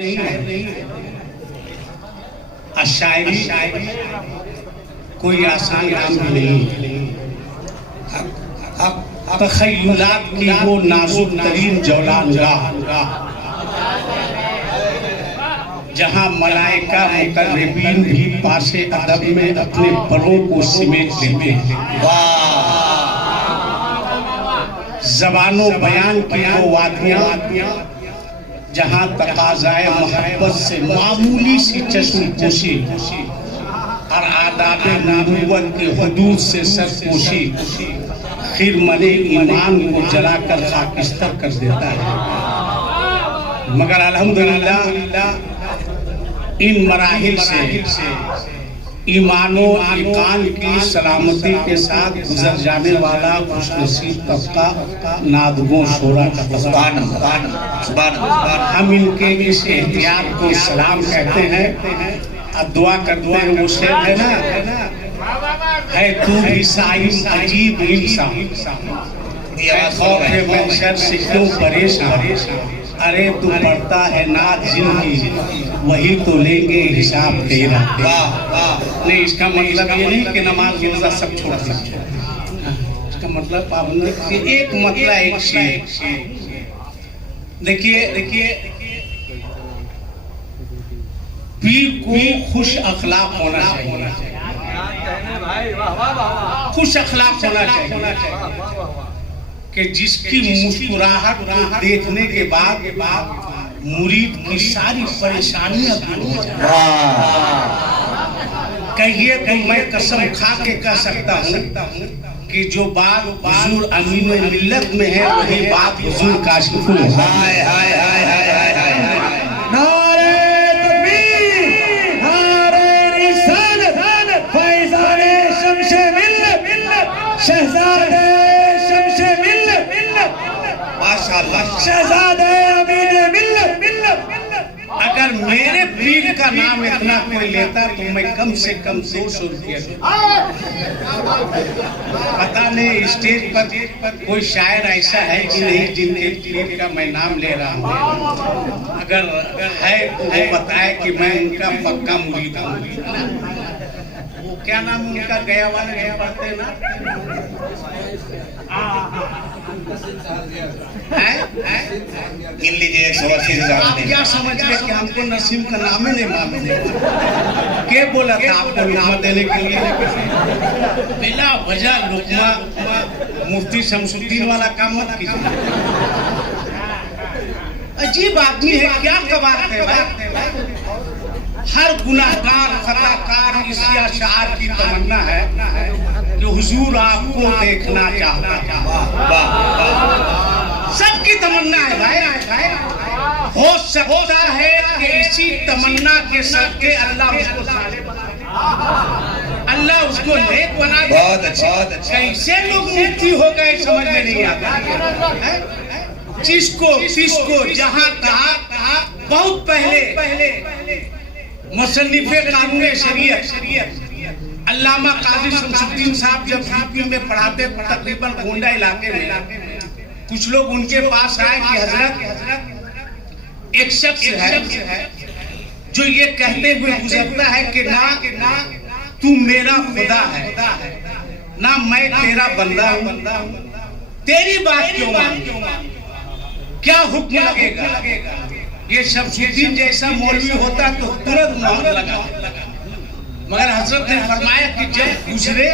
नहीं, शायरी कोई आसान काम भी नहीं। अब तख़य्युलात की वो नाजुक तरीन जौलानगाह जहाँ मलाइका मुक़र्रबीन भी पासे अदब में अपने परों को सिमेट लेते हैं। ज़बानो बयान की वो वादियाँ जहाँ तकाज़ाए मोहब्बत से मामूली सी चश्मपोशी और आदाब नबुव्वत के हुदूद से सरपोशी खिरमने ईमान को जलाकर खाकिस्तर कर देता है। मगर अल्हम्दुलिल्लाह इन मराहिल से ईमानो ईकान की सलामती के साथ गुजर जाने वाला खुशनसीब तबका नादगों शोरा का हम इनके इस एहतियात को सलाम कहते हैं। दुआ करते हैं वो शेर है ना, है तू भी साइम अजीब इंसान से क्यों परेशान, अरे तू पढ़ता है नात जिंदगी वही तो लेंगे हिसाब तेरा। नहीं, इसका मतलब ये नहीं कि नमाज रोजा सब छोड़ दीजिए, इसका मतलब पाबंदी एक मतलब एक शेर। देखिए पीर को खुश अखलाक होना चाहिए, खुश अखलाक होना चाहिए कि जिसकी मुस्कुराहट को देखने के बाद मुरीद की सारी परेशानियां दूर हो जाए। कहिए तो मैं कसम खा के कह सकता हूँ कि जो बात हुजूर अमीन मिल्लत में है वही बात हुजूर काशिफुल अगर मेरे पीर का नाम इतना कोई लेता तो मैं कम से कम 200 रुपया। पता नहीं स्टेज पर कोई शायर ऐसा है कि नहीं जिनके पीर का मैं नाम ले रहा हूँ। अगर है तो वो बताए कि मैं उनका पक्का मुरीद हूँ। वो क्या नाम उनका गया वाले पढ़ते हैं ना, गिन लीजिए। आप क्या समझ गए कि हमको नसीम का नाम ही नहीं मालूम? क्या बोला था आपको नाम देने के लिए? बिला वजह लुकमा मुफ्ती शमसुद्दीन वाला काम मत कीजिए। अजीब आदमी है, क्या कबात है भाई। हर गुनाहगार खताकार इस शार की तमन्ना है कि हुजूर आपको देखना चाहता। सबकी तमन्ना है भाई। हो सकता है कि इसी तमन्ना के सदके अल्लाह उसको नेक बना दे। बहुत अच्छा। कैसे लोग मुफ्ती हो गए समझ में नहीं आता। जिसको जहाँ कहा बहुत पहले मुसन्निफ़े कानून शरीयत अल्लामा काजी शमसुद्दीन साहब जब यूपी में पढ़ाते तकरीबन गोंडा इलाके में, कुछ लोग उनके पास आए कि हजरत एक शख्स है जो ये कहते हुए गुजरता है कि ना तू मेरा खुदा है, ना मैं तेरा बंदा हूँ, तेरी बात क्यों मानूं, क्या हुक्म लगेगा। ये शमसुद्दीन जैसा मौलवी होता तो तुरंत मोहर लगा, मगर हजरत ने फरमाया कि जब गुजरे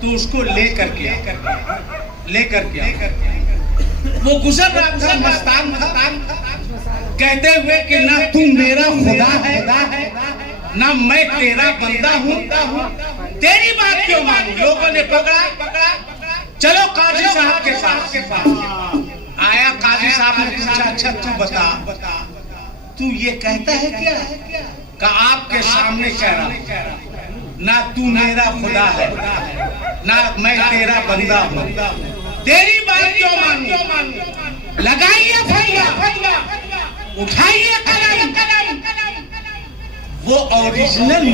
तो उसको लेकर के वो गुजर रहा था, मस्तान था, कहते हुए कि ना तू मेरा खुदा है, ना मैं तेरा बंदा हूँ, तेरी बात क्यों मानूं। लोगों ने पकड़ा, चलो काजी साहब के पास। आया काजी साहब ने पूछा, अच्छा तू बता, तू ये कहता है क्या? का आपके सामने कह रहा, ना तू मेरा खुदा है, ना मैं तेरा बंदा हूँ, तेरी बात क्यों मानूं। लगाइए फतवा, उठाइए कलम। वो ओरिजिनल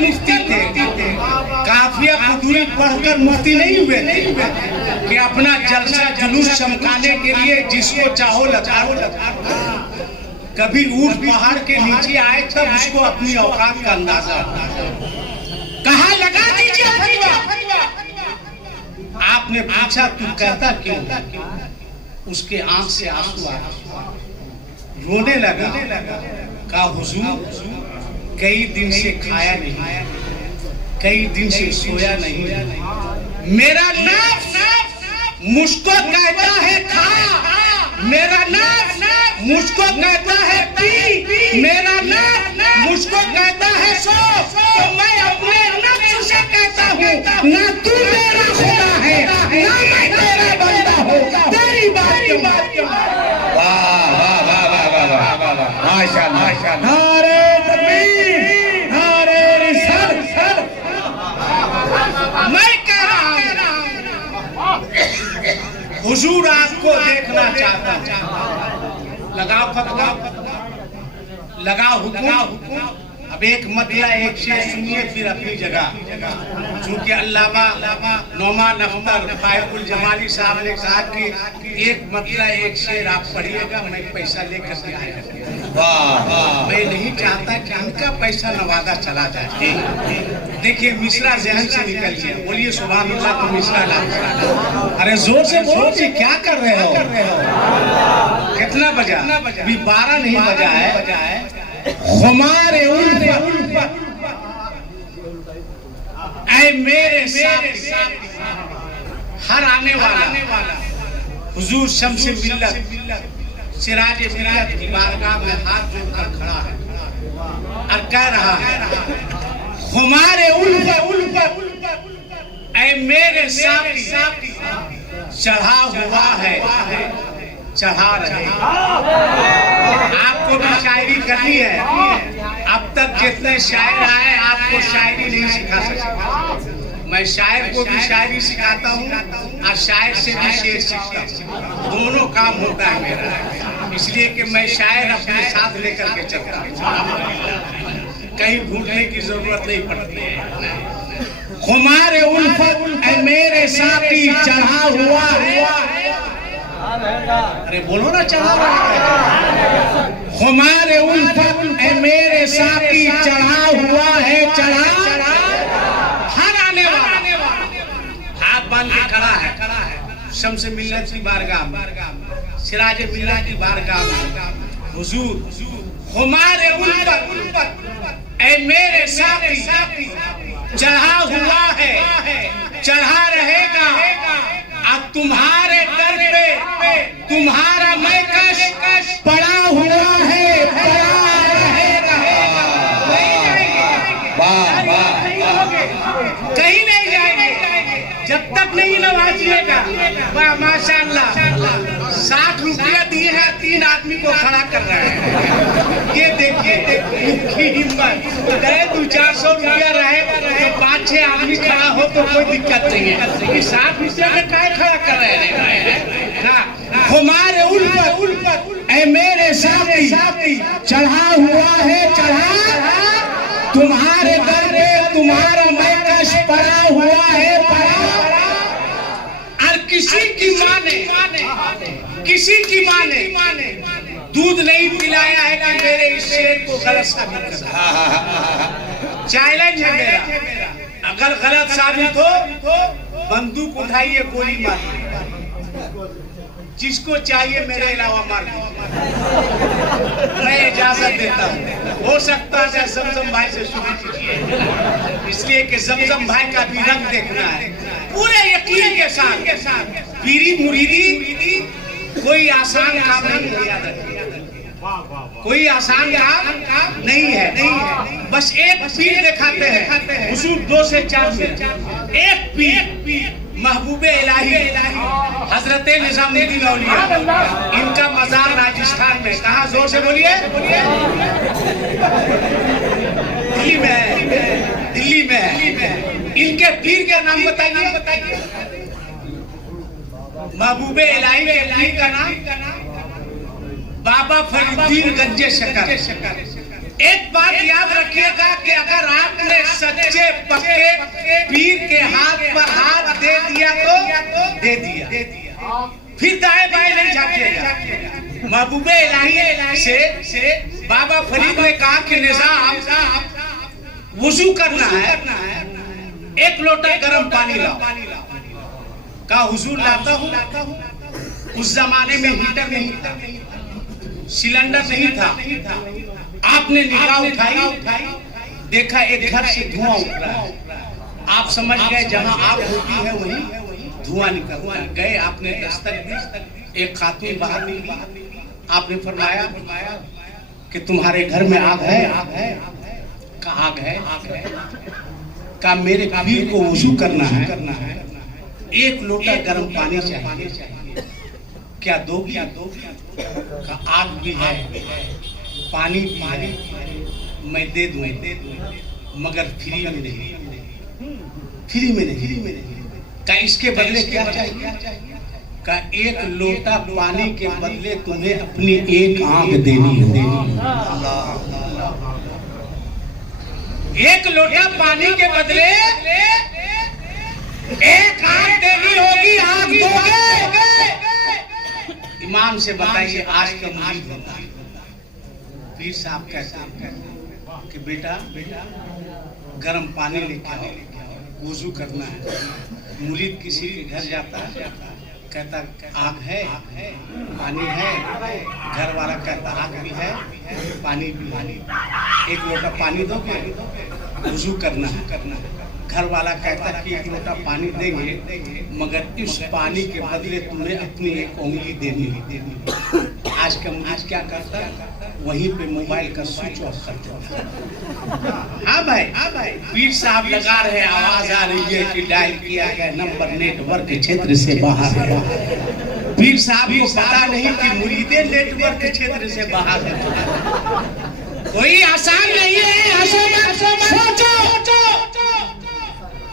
मुफ्ती थे। काफिया खुदूरी पढ़कर मुफ्ती नहीं हुए थे कि अपना जलसा जुलूस चमकाने के लिए जिसको चाहो लगाओ। कभी ऊंट पहाड़ के नीचे आए तब उसको अपनी औकात का अंदाजा कहा लगा दीजिए फतवा। आपने पूछा तू कहता क्यों? उसके आंख से आंसू आए, रोने लगा। कहा हुजूर कई दिन से खाया नहीं, कई दिन से सोया नहीं। मेरा नफ्स मुझको कहता है खा, मेरा नफ्स मुझको कहता है पी, मेरा नफ्स मुझको कहता है सो। तो मैं अपने नफ्स से कहता हूँ ना तू मेरा खुदा है ना मैं तेरा बंदा हूँ। तेरी बात क्यों? वाह वाह वाह वाह वाह वाह वाह, माशाअल्लाह माशाअल्लाह। नारे तकबीर, नारे रिसालत। मैं कह रहा हूँ हुजूर आपको देखना चाहता हूँ। लगाओ फतवा, लगाओ हुक्म। अब एक मतला एक शेर सुनिए फिर अपनी जगह। चूंकि अल्लामा नौमान अख्तर फायकुल जमाली साहब ने कहा कि एक मतला एक शेर आप पढ़िएगा, मैं पैसा लेकर के आया। वाह, मैं नहीं चाहता कि इनका पैसा नवादा चला जाए। देखिए मिश्रा जहन से निकल गया। बोलिए सुभान अल्लाह। तो मिश्रा ला, अरे जोर से बोलो जी, क्या कर रहे हो? कितना बजा? अभी 12 नहीं बजा है। हमारे उल्फत ऐ मेरे साथ हर आने वाला हुजूर शम्स मिल्लत सिराज मिल्लत की बारगाह में हाथ जोड़कर खड़ा है और कह रहा है हमारे उल्फत ऐ मेरे साथ चढ़ा हुआ है, चढ़ा रहे। आपको भी शायरी करनी है। अब तक जितने शायर आए आपको शायरी नहीं सिखा सकता। मैं शायर को भी शायरी सिखाता हूँ और शायर से भी शेर सीखता हूँ। दोनों काम होता है मेरा, इसलिए कि मैं शायर अपने साथ लेकर के चलता हूँ। कहीं ढूंढने की जरूरत नहीं पड़ती है। हमारे उल्फत ऐ मेरे साथी चढ़ा हुआ है। अरे बोलो ना, चढ़ा रहा है। हमारे उल्फत ऐ मेरे साथी चढ़ा हुआ है, चढ़ा हर आने वाला हाथ बांध के खड़ा है। शम्स मिल्लत की बारगाह, सिराज मिल्लत की बारगाह हुजूर हमारे उल्फत ऐ मेरे साथी चढ़ा हुआ है, चढ़ा रहेगा। अब तुम्हारे दर पे तुम्हारा मैकश पड़ा हुआ है, पड़ा रहेगा। कहीं नहीं जाएंगे जब तक नहीं नवाजिएगा। वाह माशाअल्लाह। 60 रुपया दिए हैं, 3 आदमी को खड़ा कर रहे हैं। ये देखिए इनकी हिम्मत। गए 200-400 रुपया रहे तो 5-6 आदमी खड़ा हो तो कोई दिक्कत नहीं है। 60 रुपया में काय खड़ा कर रहे हैं? हमारे उल्फत ऐ मेरे साथी चढ़ा हुआ है, चढ़ा तुम्हारे दर पे तुम्हारा मैकश पड़ा हुआ है, पड़ा। और किसी की माँ ने दूध नहीं पिलाया है कि मेरे इस शेर को गलत साबित कर। चैलेंज है मेरा, अगर गलत साबित हो बंदूक उठाइए, गोली मारिए। जिसको चाहिए मेरे अलावा मार दीजिए। मैं इजाजत देता हूँ। हो सकता है जमजम भाई से शुरू कीजिए, इसलिए कि जमजम भाई का भी रंग देखना है पूरे यकीन के साथ। पीरी मुरीदी कोई आसान काम नहीं है, याद रखिए। कोई आसान काम नहीं है। बस एक पीर दिखाते हैं हुजूर 2 से 4 में। एक पीर महबूबे इलाही हजरत निजामुद्दीन औलिया, इनका मजार राजस्थान में। कहाँ? जोर से बोलिए। दिल्ली में। इनके पीर का नाम बताइए। महबूबे इलाही के पीर का नाम बाबा फरीदुद्दीन गंजे शकर। एक बात याद रखिएगा कि अगर आपने सच्चे पक्के पीर के हाथ पर हाथ दे दिया तो दे दिया, फिर दाएं बाएं नहीं झांकिएगा। महबूबे इलाही से बाबा फरीद ने कहा कि निजाम वुजू करना है, एक लोटा गर्म पानी लाओ। कहा हुजूर लाता हूँ। उस जमाने में हीटर नहीं था, सिलेंडर नहीं था। आपने निगाह उठाई, देखा एक घर से धुआं उठ रहा है। आप समझ गए जहां आग होती है वहीं धुआं निकल रहा है। गए, आपने दस्तक दी, एक खातून बाहर निकली। आपने फरमाया कि तुम्हारे घर में आग है? कहा आग है। कहा मेरे पीर को वुजू करना है, एक लोटा गर्म पानी चाहिए, क्या दोगी? का आग भी है, पानी मैं दे दूं, मगर फ्री में नहीं। का इसके बदले क्या चाहिए? का एक लोटा पानी के बदले तुम्हें अपनी एक आंख देनी होगी। एक लोटा पानी के बदले एक आंख देनी होगी। आंख दोगे? इमाम से बताइए आज का मुरीद होता है। पीर साहब कहते हैं कि बेटा गर्म पानी लेके आओ, वुजू करना है। मुरीद किसी के घर जाता है, कहता आग है, पानी है। घर वाला कहता आग भी है, पानी भी है, एक लोटा पानी दोगे? वुजू करना है। घर वाला कहता कि एक लोटा पानी देंगे, मगर इस पानी के बदले तुम्हें अपनी एक उंगली देनी होगी। आज का मुरीद क्या करता है? वहीं पे मोबाइल का स्विच ऑफ कर देता। हाँ भाई, पीर साहब लगा रहे, आवाज आ रही है कि डायल किया गया नंबर नेटवर्क क्षेत्र से बाहर है। पीर साहब को पता नहीं कि मुरीदे नेटवर्क क्षेत्र से बाहर है। कोई आसान नहीं है। सोचो,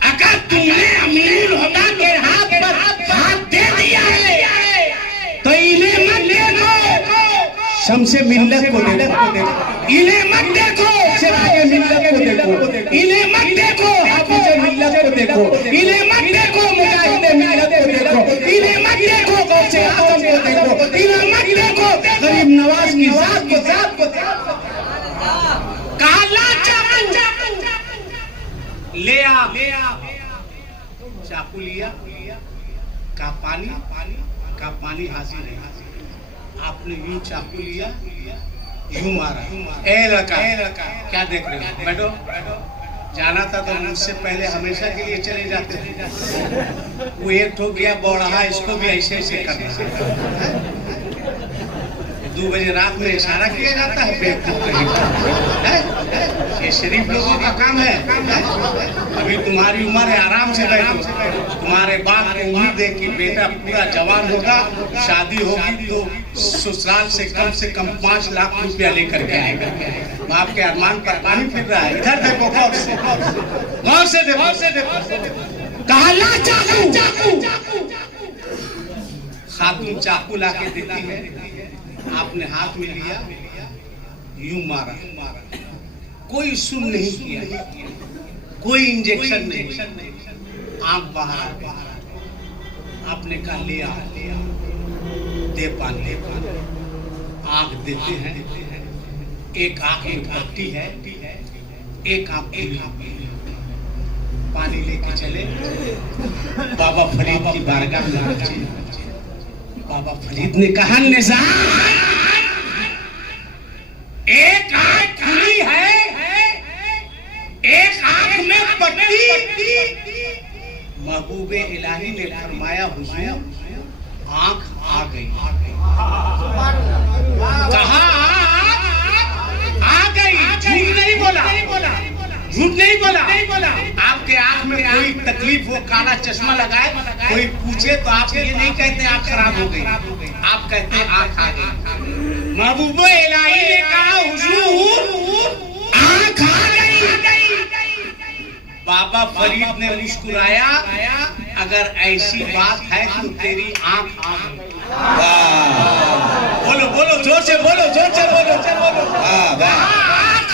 अगर तुमने अमीरुल हुदा के हाथ पर हाथ दे दिया है तो इन्हें मत देखो, शम्से मिल्लत को देखो। इन्हें मत देखो, सिराजे मिल्लत को देखो। इन्हें मत देखो, हाफिज़े मिल्लत को देखो। इन्हें मत देखो, मुजाहिदे मिल्लत को देखो। इन्हें मत देखो, गौसे आज़म को देखो। इन्हें मत देखो, गरीब नवाज की जात को कहा ला ले आ। चाकू लिया, का पानी हाजिर है। आपने यूं चाकू लिया, यूं मारा। ए लड़का क्या देख रहे हो? बैठो। जाना था तो मुझसे पहले हमेशा के लिए चले जाते। वो एक ठो गया बौड़ा, इसको भी ऐसे करना। 2 बजे रात में इशारा किया जाता है ये शरीफ लोगों का काम है। अभी तुम्हारी उम्र है, आराम से बैठो। तुम्हारे बाप को उम्मीद है कि बेटा पूरा जवान होगा, शादी होगी तो ससुराल से कम 5 लाख रुपया लेकर के आएगा। बाप के अरमान पर पानी फिर रहा है। इधर देखो, गौर से देखो। कहा ला चाकू। खातून चाकू लाके देती है, आपने हाथ में लिया, यूं मारा। कोई सुन नहीं किया, कोई इंजेक्शन नहीं, आंख बाहर। आपने कहा लिया, दे पानी। आंख देते हैं, एक आंख में पट्टी है, एक आंख पानी लेके चले बाबा फरीद की बारगाह में पहुंचे। बाबा फरीद ने कहा निजाम, एक आंख खुली है, एक आंख में पट्टी। महबूबे इलाही ने फरमाया हुजूर आंख आ गई। कहा आ गई, झूठ नहीं बोला। आपके आंख में कोई तकलीफ हो, काला चश्मा लगाए, कोई पूछे तो आप ये नहीं कहते आंख खराब हो गई, आप कहते आंख आ गई। महबूबे इलाही ने कहा हुजूर आंख आ गई। बाबा फरीद ने मुस्कुराया, अगर ऐसी बात है तो तेरी आंख आ गई। बोलो जोर से बोलो। आंख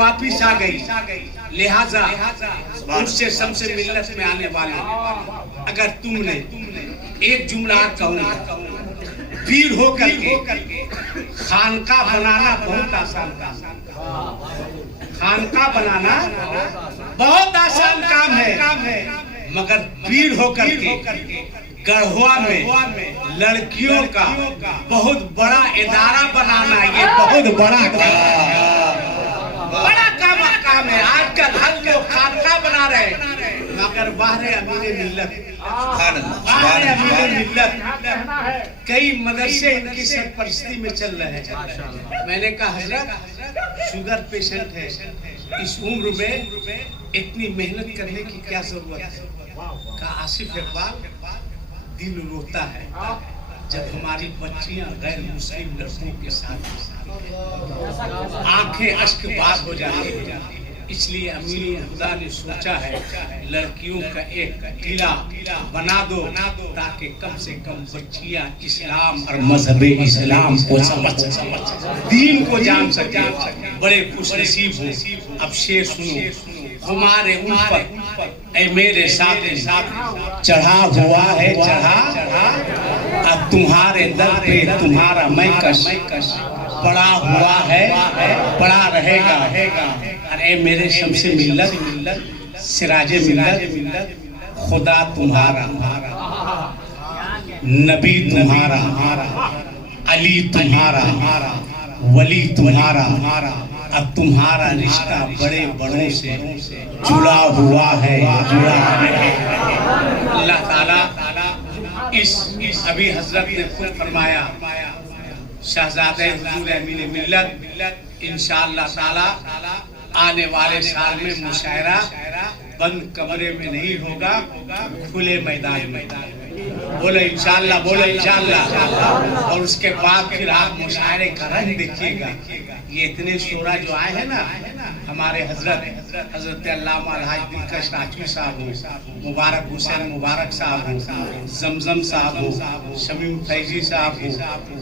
वापिस आ गई, लिहाजा उससे सबसे मिल्लत में आने वाले अगर तुमने एक जुमला कहूंगा, पीर होकर के खानका बनाना बहुत आसान काम, खानका बनाना बहुत आसान काम है, मगर पीर होकर के गढ़वा में लड़कियों का बहुत बड़ा इदारा बनाना, ये बहुत बड़ा काम है। आजकल हर लोग खानका बना रहे हैं, मगर बाहर अमीर मिल्लत, कई मदरसे इनकी सरपरस्ती में चल रहे हैं। मैंने कहा हजरत शुगर पेशेंट है, इस उम्र में इतनी मेहनत करने की क्या जरूरत है? कहा आसिफ इकबाल, दिल रोता है जब हमारी बच्चियां गैर मुस्लिम लड़कों के साथ आंखें अश्कबाज हो जाती हैं। इसलिए अमीर खुदा ने सोचा है लड़कियों का एक किला बना दो, ताकि कम से कम बच्चियां इस्लाम और मजहब इस्लाम को समझ दीन को जान सके। बड़े खुशनसीब हो। अब शेर सुनो, हमारे ऊपर ऐ मेरे साथ चढ़ा हुआ है चढ़ा, अब तुम्हारे दर पे तुम्हारा मैकश पड़ा हुआ है, पड़ा रहेगा। अरे मेरे शम्से मिल्लत, सिराजे मिल्लत, खुदा तुम्हारा, नबी तुम्हारा, अली तुम्हारा, वली तुम्हारा, अब तुम्हारा रिश्ता बड़े बड़ों से जुड़ा हुआ है, जुड़ा है। अल्लाह ताला इस अभी हजरत ने खुद फरमाया, शहजादे हुजूर अमीर मिल्लत इंशाअल्लाह ताला आने वाले साल में मुशायरा बंद कमरे में नहीं होगा, खुले मैदान में। बोलो इंशाअल्लाह, बोलो इंशाअल्लाह। और उसके बाद फिर आप मुशायरे का रंग देखिएगा। ये इतने शोरा जो आए हैं ना, हमारे हजरत अल्लामा अलहाज दिलकश राजवी साहब हो, मुबारक हुसैन मुबारक साहब हो, जमजम साहब हो, शमीम फैजी साहब हो,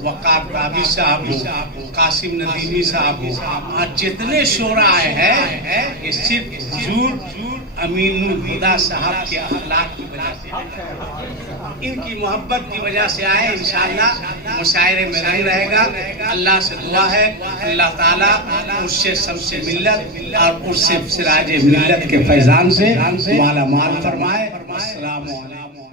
वक़ार बाबी साहब हो, कासिम नदीमी साहब हो, आज जितने शोरा आए हैं ये सिर्फ हुजूर अमीनुल हुदा साहब के अखलाक की वजह से, इनकी मोहब्बत की वजह से आए। इंशाअल्लाह मुशायरे में रंग रहेगा। अल्लाह से दुआ है अल्लाह ताला उससे सबसे मिल्लत और उससे सिराजे मिल्लत के फैजान से माला माल फरमाए। अस्सलामु अलैकुम।